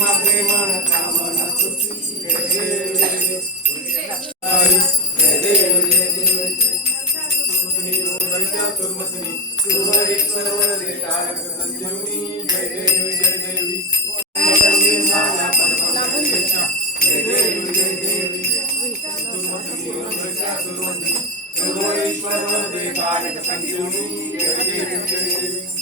मागे मन कामना सुखी जय देव जय देव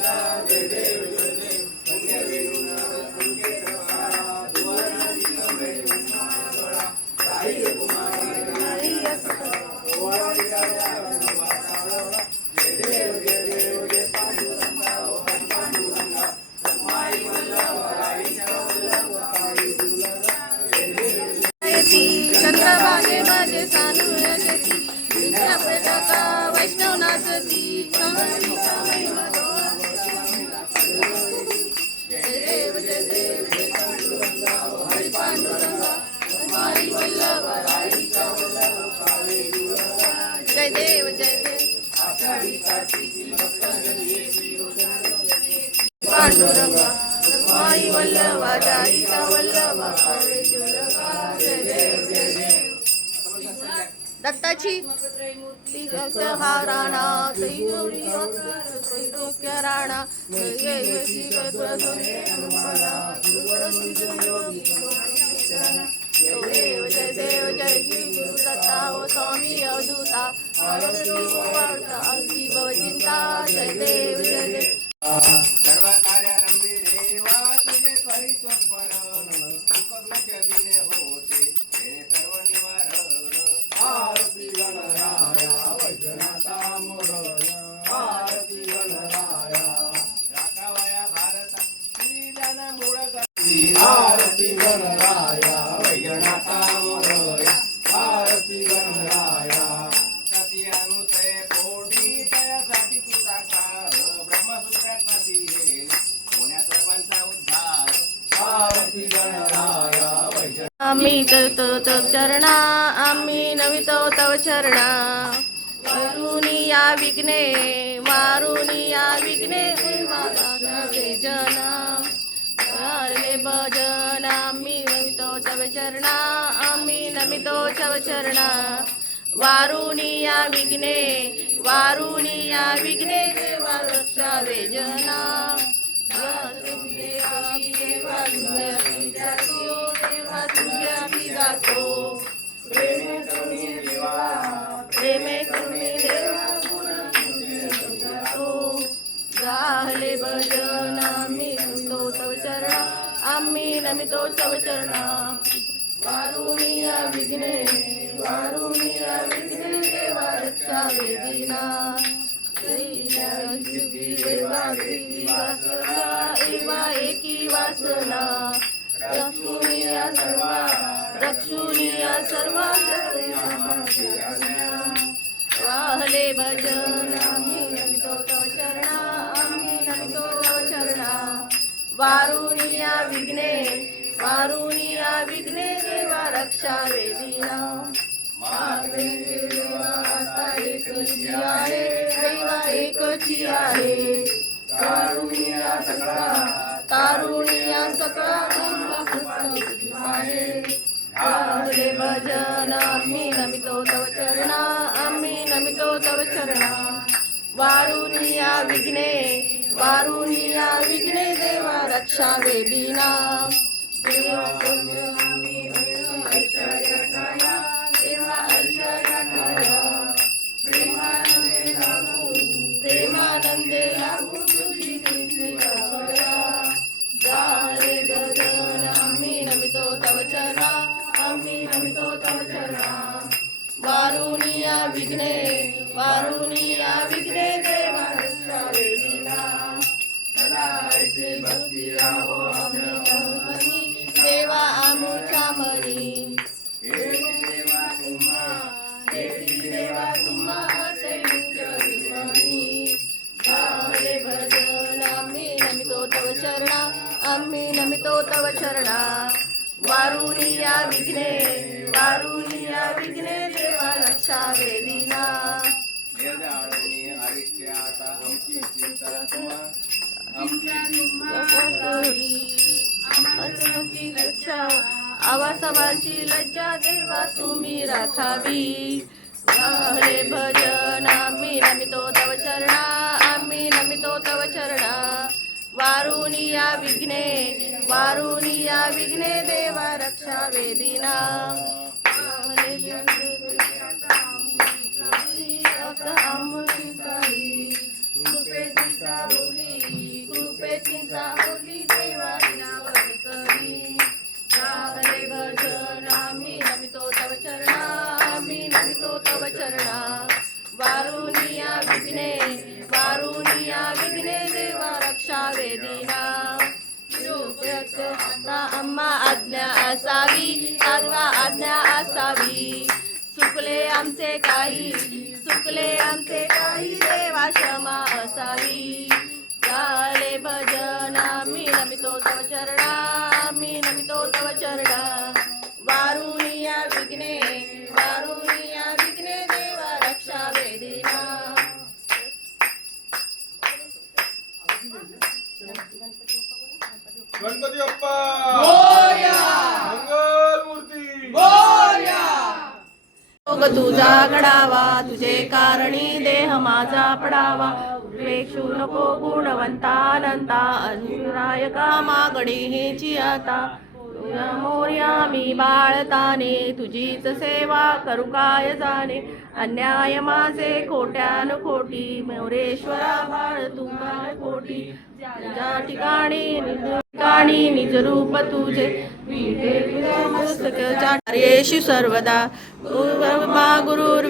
भावे दुर्गा पांडुरंगा हरी वल्लभ जाईचा वल्लभ जय देव जय देव दत्ताची हा राणा राणा जय जय जय देव जय देव जय श्री गुरु दत्ता ओ स्वामी अवधूता वार्ता अगदी भवचिंता जय देव जय देव आरती गणराया वैजनाथा मोरया आरती गणराया. सती अनुसय पोटी तयासाठी तुझा कार ब्रह्मसूत्रात नदी हे. कोण्या सर्वांचा उद्धार. आरती गणराया वैजनाथा आम्ही करतो तव चरणा आम्ही नवितो तव चरणा. मारुनी या विघ्ने मारुनी या विघ्ने जना भजन आम्ही नमितो चव चरणा आम्ही नमितो चव चरणा। वारुणी विघ्ने वारुणी विघ्ने देवा रक्षा वेजना देवा तुझ्या देवा तुझ्या जातो आम्ही नमितो चरणा वारुणिया विघ्ने वारुणिया विघ्ने देवा रक्षा वेदिना. एवा एकी वासना. रक्षुनिया सर्वा रक्षुनिया सर्वा वाहले भजन वारुणिया विघ्ने वारुणिया विघ्ने देवा रक्षा वेदिना. मागे देवा आता एकची आहे देवा एकची आहे तारुणिया सगळा तारुणिया आहे भजन आम्ही नमितो तव चरणा आम्ही नमितो तव चरणा वारुणिया विघ्ने वारुणिया विघ्ने देवा रक्षा वेदिना देवा प्रेमानंदे लागू तुझी आम्ही नमितो तव आम्ही नमितो तव विघ्ने वारुणिया विघ्ने देवा रक्षा दे ऐसे भक्ति राहो आमच्या मनी सेवा आमच्या मरी हे देवा तुम्हा हे देवा तुम्हा असे विचारी गाले भजन आम्ही नमितो तव चरणा आम्ही नमितो तव चरणा वारुनिया विघ्ने वारुनिया विघ्ने देवा रक्षा वेदिना. वेदाळणी हरिचे आता आमची चिंता तुम्हा आवासवाची लज्जा देवा तुम्ही राखावी. हरे भजन आम्ही नमितो तव चरणा आम्ही नमितो तव चरणा. वारुनिया विघ्ने वारुनिया विघ्ने देवा रक्षा वेदिना. कृपेची सावली सावली देवा नावाने करी. गाले भजन आम्ही नमितो तव चरणा आम्ही नमितो तव चरणा. वारुनिया विघ्ने वारुनिया विघ्ने देवा रक्षा वेदिना. निरुपयुक्त आता आम्हा आज्ञा असावी आज्ञा आज्ञा असावी. चुकले आमचे काही चुकले आमचे काही देवा क्षमा असावी. गाले भजन आम्ही नमितो तव चरणा आम्ही नमितो तव चरणा. वारुनिया विघ्ने योग तुझा घडावा तुझे कारणी देह माझा पडावा. प्रेक्षू नको गुणवंता अनंता अनुरायका मागणी हेची आता? मोर्या मी बाळताने तुझीच सेवा करू काय जाणे? अन्याय माझे खोट्यान खोटी मोरेश्वरा बाळ तू काय खोटी ज्या ठिकाणी ठिकाणी निज रूप तुझे. मस्तक सर्वदा.